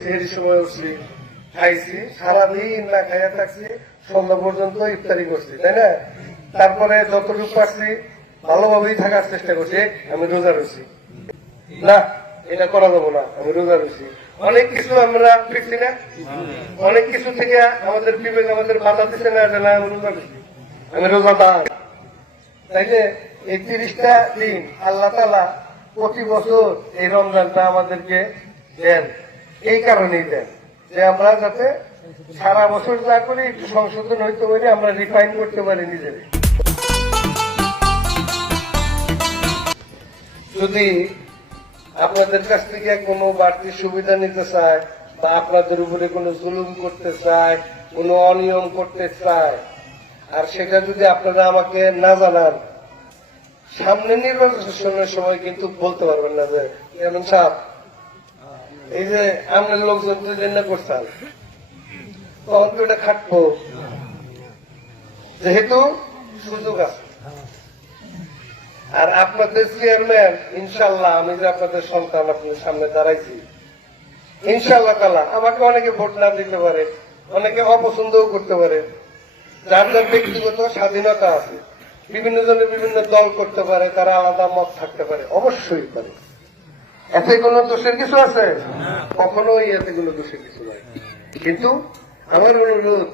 সেই সময় উঠছি, খাইছি, সারাদিন না খাইয়া থাকছি, সন্ধ্যা পর্যন্ত ইফতারি করছি, তাই না? তারপরে যতটুকু পারছি, ভালোভাবেই থাকার চেষ্টা করছি, আমি রোজা রয়েছি না, এটা করা যাব না, আমি রোজা রয়েছি অনেক কিছু আমরা ফিরছি না, অনেক কিছু থেকে আমাদের বিবেক, আমাদের বাধা দিচ্ছে না যে না, আমি রোজা রয়েছি আমি রোজা দাঁড় তাইলে এই তিরিশটা দিন আল্লাহ তালা প্রতি বছর এই রমজানটা আমাদেরকে দেন। এই কারণেই দেন, যে আমরা যাতে সারা বছর যা করি, একটু সংশোধন হইতে পারি আমরা রিফাইন করতে পারি নিজেদের। যদি আপনাদের কাছ থেকে কোনো বাড়তি সুবিধা নিতে চায়, বা আপনাদের উপরে কোনো জুলুম করতে চায়, কোনো অনিয়ম করতে চায়, আর সেটা যদি আপনারা আমাকে না জানান, সামনে নির্বাচনের সময় কিন্তু বলতে পারবেন না যে সাপ এই যে আপনার লোকজন তো জেন্য করছেন তখন তো এটা খাটবো। যেহেতু সুযোগ আছে। আর আপনাদের চেয়ারম্যান ইনশাল্লাহ আমি যে আপনাদের সন্তান আপনাদের সামনে দাঁড়াইছি, ইনশাল্লাহ তালা আমাকে অনেকে ভোট না দিতে পারে, অনেকে অপছন্দও করতে পারে। যার যার ব্যক্তিগত স্বাধীনতা আছে, বিভিন্ন জনের বিভিন্ন দল করতে পারে, তারা আলাদা মত থাকতে পারে, অবশ্যই পারে। এতে কোনো দোষের কিছু আছে? কখনোই এতে কোনো দোষের কিছু নয় কিন্তু আমার অনুরোধ,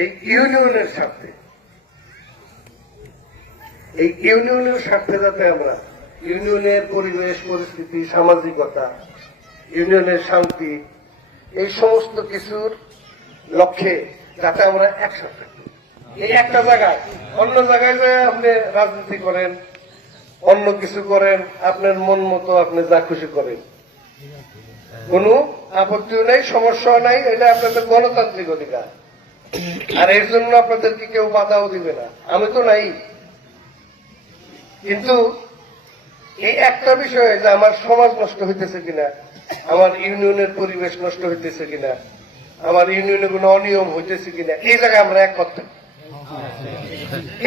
এই ইউনিয়নের স্বার্থে, এই ইউনিয়নের স্বার্থে যাতে আমরা ইউনিয়নের পরিবেশ, পরিস্থিতি, সামাজিকতা, ইউনিয়নের শান্তি, এই সমস্ত কিছুর লক্ষ্যে যাতে আমরা একসাথে এই একটা জায়গায়, অন্য জায়গায় যে আপনি রাজনীতি করেন অন্য কিছু করেন, আপনার মন মতো আপনি যা খুশি করেন। কোনো আপত্তিও নাই, সমস্যাও নাই, এটা আপনাদের গণতান্ত্রিক অধিকার। আর এর জন্য আপনাদেরকে কেউ বাধাও দিবে না। আমি তো নাই। কিন্তু এই একটা বিষয়ে যে আমার সমাজ নষ্ট হইতেছে কিনা, আমার ইউনিয়নের পরিবেশ নষ্ট হইতেছে কিনা, আমার ইউনিয়নে কোনো অনিয়ম হইতেছে কিনা, এই জায়গায় আমরা এক করতে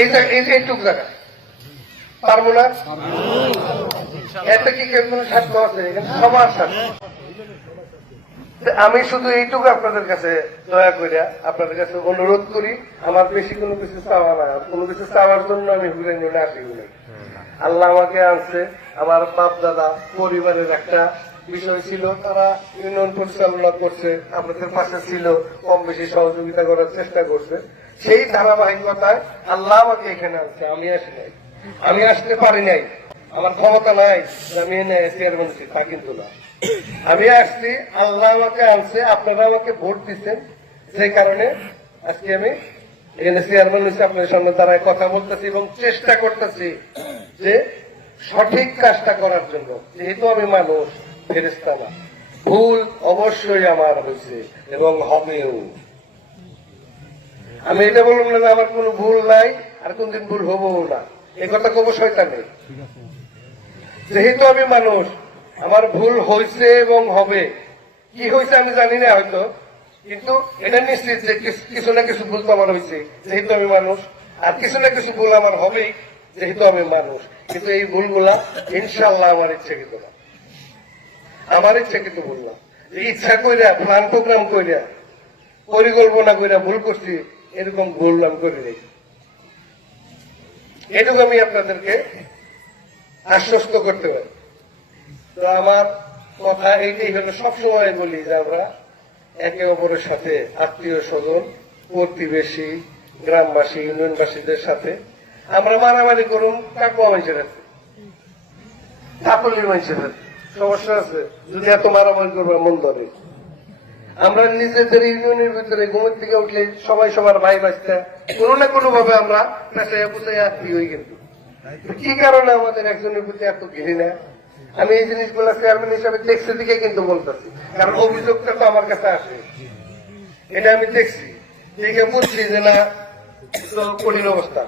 এই জায়গা- এইটুক জায়গা। পারব না? এতে কি কেউ আছে? সবার স্বার্থ। আমি শুধু এইটুকু আপনাদের কাছে দয়া করে আপনাদের কাছে অনুরোধ করি, আমার বেশি কোনো কিছু চাওয়া না কোনো কিছু চাওয়ার জন্য আমি ঘুরে নিয়ে আসি নাই। আল্লাহ আমাকে আনছে। আমার বাপ দাদা পরিবারের একটা বিষয় ছিল। তারা ইউনিয়ন পরিচালনা করছে আপনাদের পাশে ছিল কম বেশি সহযোগিতা করার চেষ্টা করছে। সেই ধারাবাহিকতায় আল্লাহ আমাকে এখানে আনছে, আমি আসি নাই। আমি আসতে পারি নাই। আমার ক্ষমতা নাই আমি চেয়ারম্যান তা কিন্তু না। আমি আসছি, আল্লাহ আমাকে আনছে, আপনারা আমাকে ভোট দিচ্ছেন। সেই কারণে আজকে আমি এখানে চেয়ারম্যান হচ্ছে আপনার সামনে দাঁড়ায় কথা বলতেছি এবং চেষ্টা করতেছি যে সঠিক কাজটা করার জন্য। যেহেতু আমি মানুষ ফেরেস্তা না। ভুল অবশ্যই আমার হয়েছে এবং হবেও। আমি এটা বললাম না আমার কোনো ভুল নাই, আর কোনদিন ভুল হবও না। এ কথা কব শয়তানে। যেহেতু আমি মানুষ, আমার ভুল হয়েছে এবং হবে। কি হয়েছে আমি জানি না হয়তো, কিন্তু এটা নিশ্চিত যে কিছু না কিছু ভুল তো আমার হয়েছে যেহেতু আমি মানুষ, আর কিছু না কিছু ভুল আমার হবেই, যেহেতু আমি মানুষ। কিন্তু এই ভুলগুলা ইনশাল্লাহ আমার ইচ্ছাকৃত না। আমার ইচ্ছাকৃত ভুল না। ইচ্ছা কইরা প্ল্যান প্রোগ্রাম কইরা, পরিকল্পনা কইরা ভুল করছি, এরকম ভুল আমি করি নাই। এটুকু আমি আপনাদেরকে আশ্বস্ত করতে পারি। তো আমার কথা এইটাই হলো, সবসময় বলি যে আমরা একে অপরের সাথে আত্মীয় স্বজন, প্রতিবেশী, গ্রামবাসী, ইউনিয়নবাসীদের সাথে আমরা মারামারি করুন কাকুয়া মানুষের হাতে কাকলির মানুষের হাতে সমস্যা আছে। যদি এত মারামারি করবে মন আমরা নিজেদের ইউনিয়নের ভিতরে ঘুমের থেকে উঠলে সবাই সবার ভাই বাচ্চা কোনো না কোনো ভাবে আমরা পেশায় পুষায় আত্মীয় হই কিন্তু। কি কারণে আমাদের একজনের প্রতি এত ঘৃণা? আমি এই জিনিসগুলো চেয়ারম্যান হিসাবে দেখছি দিকে কিন্তু বলতেছি, কারণ অভিযোগটা তো আমার কাছে আসে। এটা আমি দেখছি, দেখে বুঝছি যে না কঠিন অবস্থা।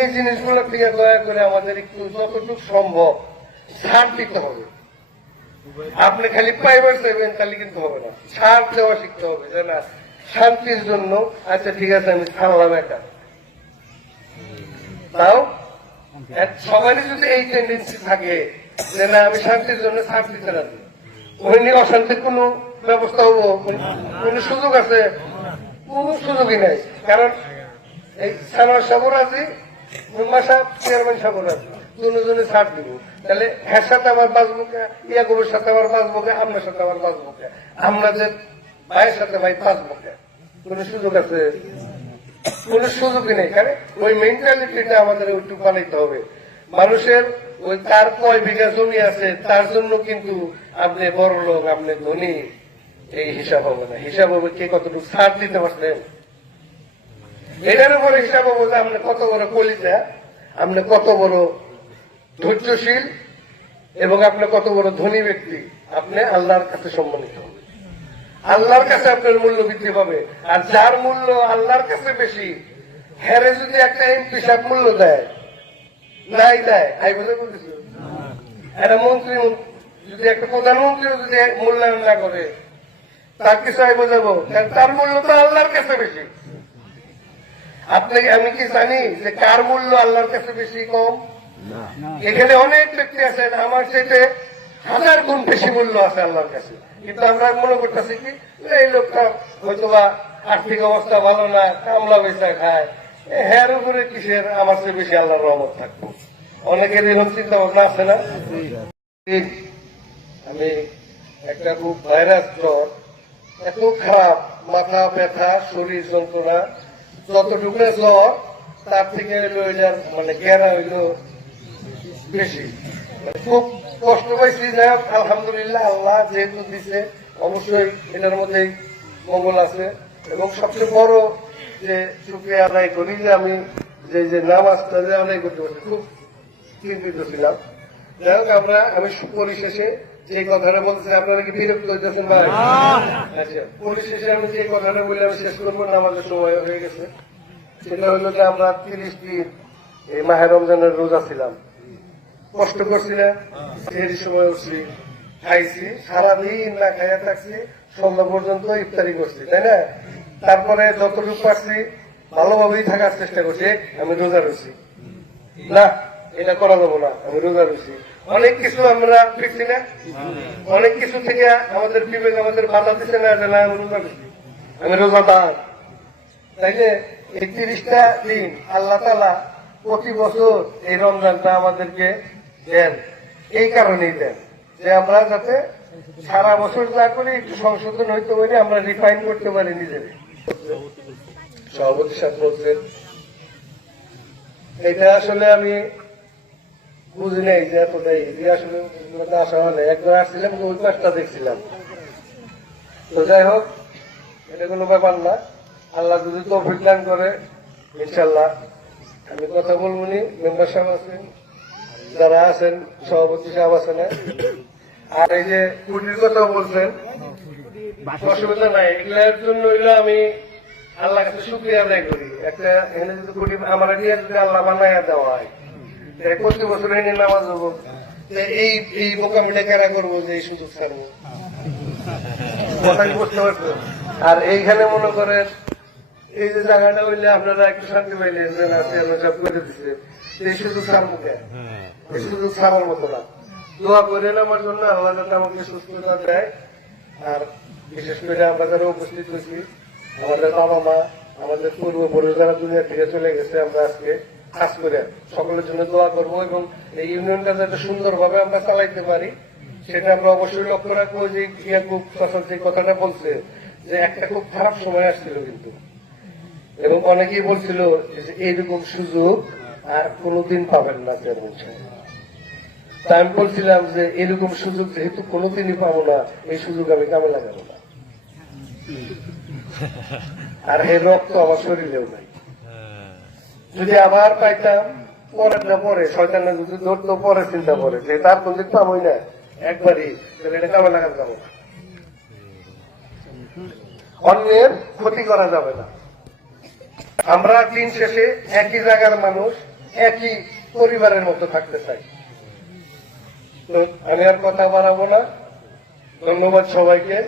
এই জিনিসগুলো থেকে দয়া করে আমাদের একটু যতটুকু সম্ভব ছাড় দিতে হবে। আপনি খালি পাইবার চাইবেন তাহলে কিন্তু হবে না। ছাড় দেওয়া শিখতে হবে, যে না, শান্তির জন্য আচ্ছা ঠিক আছে, আমি ছাড়লাম এটা। তাও? সবারই যদি এই টেন্ডেন্সি থাকে, যে না, আমি শান্তির জন্য ছাড় দিতে রাজি। ওই নিয়ে অশান্তির কোনো ব্যবস্থা হব কোন সুযোগ আছে? কোন সুযোগই নাই। কারণ এই সানোয়ার সাগর আছে চেয়ারম্যান সাগর আছে দুজনে ছাড় দিব। তাহলে হ্যার সাথে আবার বাঁচবো কে? ইয়াকুবের সাথে আবার বাঁচবো কে? আপনার সাথে আবার বাঁচবো কে? আপনাদের ভাইয়ের সাথে ভাই বাঁচবো কে? কোন সুযোগ আছে? কোন সুযোগই নেই। কারণ ওই মেন্টালিটিটা আমাদের একটু বানাইতে হবে। মানুষের ওই তার কয় বিঘা জমি আছে, তার জন্য কিন্তু আপনি বড় লোক, আপনি ধনী। এই হিসাব হবে না। হিসাব হবে কে কতটুকু ছাড় দিতে পারছেন এটার উপরে হিসাব হবে যে আপনি কত বড় কলিজা, আপনি কত বড় ধৈর্যশীল এবং আপনি কত বড় ধনী ব্যক্তি, আপনি আল্লাহর কাছে সম্মানিত হবে আল্লাহর কাছে আপনার মূল্য বৃদ্ধি পাবে। আর যার মূল্য আল্লাহর কাছে বেশি হ্যারে যদি একটা এমপি সাহেব মূল্য দেয়, নাই দেয়, আই বুঝে বলতেছি? একটা মন্ত্রী যদি একটা প্রধানমন্ত্রীও যদি মূল্যায়ন না করে, তার কিছু আই বোঝাবো? তার মূল্য তো আল্লাহর কাছে বেশি। আপনি আমি কি জানি যে কার মূল্য আল্লাহর কাছে বেশি কম? এখানে অনেক ব্যক্তি আছেন আমার সাথে হাজার গুণ বেশি মূল্য আছে আল্লাহর কাছে। কিন্তু আমরা মনে করতেছি কি, এই লোকটা হয়তোবা আর্থিক অবস্থা ভালো না, কামলা বেচা খায়। হ্যার উপরে কিসের? আমার চেয়ে বেশি আল্লাহর রহমত থাকব। অনেকের এরকম চিন্তা ভাবনা আছে না? আমি একটা খুব ভাইরাস জ্বর, এত খারাপ, মাথা ব্যথা, শরীর যন্ত্রণা, যতটুকু জ্বর, তার থেকে মানে জ্ঞানা হইল বেশি। খুব কষ্ট পাইছি। যাই হোক আলহামদুলিল্লাহ আল্লাহ যেহেতু দিছে অবশ্যই এটার মধ্যেই মঙ্গল আছে। এবং সবচেয়ে বড় যে শুক্রিয়া আদায় করি যে আমি যে যে নামাজটা যে আদায় করতে পারছি খুব চিন্তিত ছিলাম। যাই হোক আমরা আমি পরিশেষে যে কথাটা বলছি আপনারা কি বিরক্ত হইতেছেন ভাই? আচ্ছা পরিশেষে আমি যে কথাটা বলে আমি শেষ করব না আমাদের সময় হয়ে গেছে। সেটা হলো যে আমরা তিরিশ দিন এই মাহে রমজানের রোজা ছিলাম। কষ্ট করছি না সেই সময় উঠছি খাইছি, সারাদিন না খাইয়া থাকছি, সন্ধ্যা পর্যন্ত ইফতারি করছি, তাই না? তারপরে যতটুকু পারছি, ভালোভাবেই থাকার চেষ্টা করছি, আমি রোজা রয়েছি। না, এটা করা যাব না, আমি রোজা রয়েছি। অনেক কিছু আমরা ফিরছি না। অনেক কিছু থেকে আমাদের বিবেক আমাদের বাধা দিচ্ছে না যে না, আমি রোজা রয়েছি। আমি রোজা দান তাইলে এই তিরিশটা দিন আল্লাহ তালা প্রতি বছর এই রমজানটা আমাদেরকে দেন। এই কারণেই দেন, যে আমরা যাতে সারা বছর যা করি, একটু সংশোধন হইতে পারি আমরা রিফাইন করতে পারি নিজের সভাপতি সাহেব বলছেন, এটা আসলে আমি বুঝি নাই যে এতটাই আসলে আসা হয় একবার আসছিলাম, তো ওই পাশটা দেখছিলাম। তো যাই হোক, এটা কোনো ব্যাপার না। আল্লাহ যদি তৌফিক দান করে ইনশাল্লাহ আমি কথা বলব নি, মেম্বার সাহেব আছেন। যারা আছেন, সভাপতি সাহেব আছেন আর এই যে কুটির কথা বলছেন, অসুবিধা নাই। এগুলার জন্য আমি আল্লাহ কাছে শুক্রিয়া আদায় করি। একটা এখানে যদি কুটি আমার দিয়ে যদি আল্লাহ বানাইয়া দেওয়া হয় প্রতি বছর এনে নামাজ হব। এই এই মোকামিলা কেনা করব যে এই সুযোগ ছাড়বো? কথা কি বুঝতে পারছ? আর এইখানে মনে করেন, এই যে জায়গাটা হইলে আপনারা একটু শান্তি পাইলেন, যে না সাহেব করে দিচ্ছে এই সুযোগ ছাড়বো কে এই সুযোগ ছাড়ার মতো না। দোয়া করেন আমার জন্য আল্লাহ যাতে আমাকে সুস্থতা দেয়। আর বিশেষ করে আমরা যারা উপস্থিত হয়েছি আমাদের বাবা মা আমাদের পূর্বপুরুষ যারা দুনিয়া থেকে চলে গেছে আমরা আজকে কাজ করে সকলের জন্য দোয়া করব এবং এই ইউনিয়নটা যাতে সুন্দরভাবে আমরা চালাইতে পারি সেটা আমরা অবশ্যই লক্ষ্য রাখব যে ইয়াকুব ফসল যে কথাটা বলছে যে একটা খুব খারাপ সময় আসছিল কিন্তু। এবং অনেকেই বলছিল যে এইরকম সুযোগ আর কোনোদিন পাবেন না চেয়ারম্যান সাহেব তা আমি বলছিলাম যে এরকম সুযোগ যেহেতু কোনোদিনই পাবো না, এই সুযোগ আমি কামে লাগাবো না। আর এই রক্ত আমার শরীরেও নাই। যদি আবার পাইতাম পরেরটা পরে শয়তানের যদি ধরতো পরে চিন্তা করে, যে তার কোনদিন পাবোই না। একবারই, তাহলে এটা কামে লাগাতে যাব না। অন্যের ক্ষতি করা যাবে না। আমরা দিন শেষে একই জায়গার মানুষ একই পরিবারের মতো থাকতে চাই। আমি আর কথা বাড়াবো না। ধন্যবাদ সবাইকে।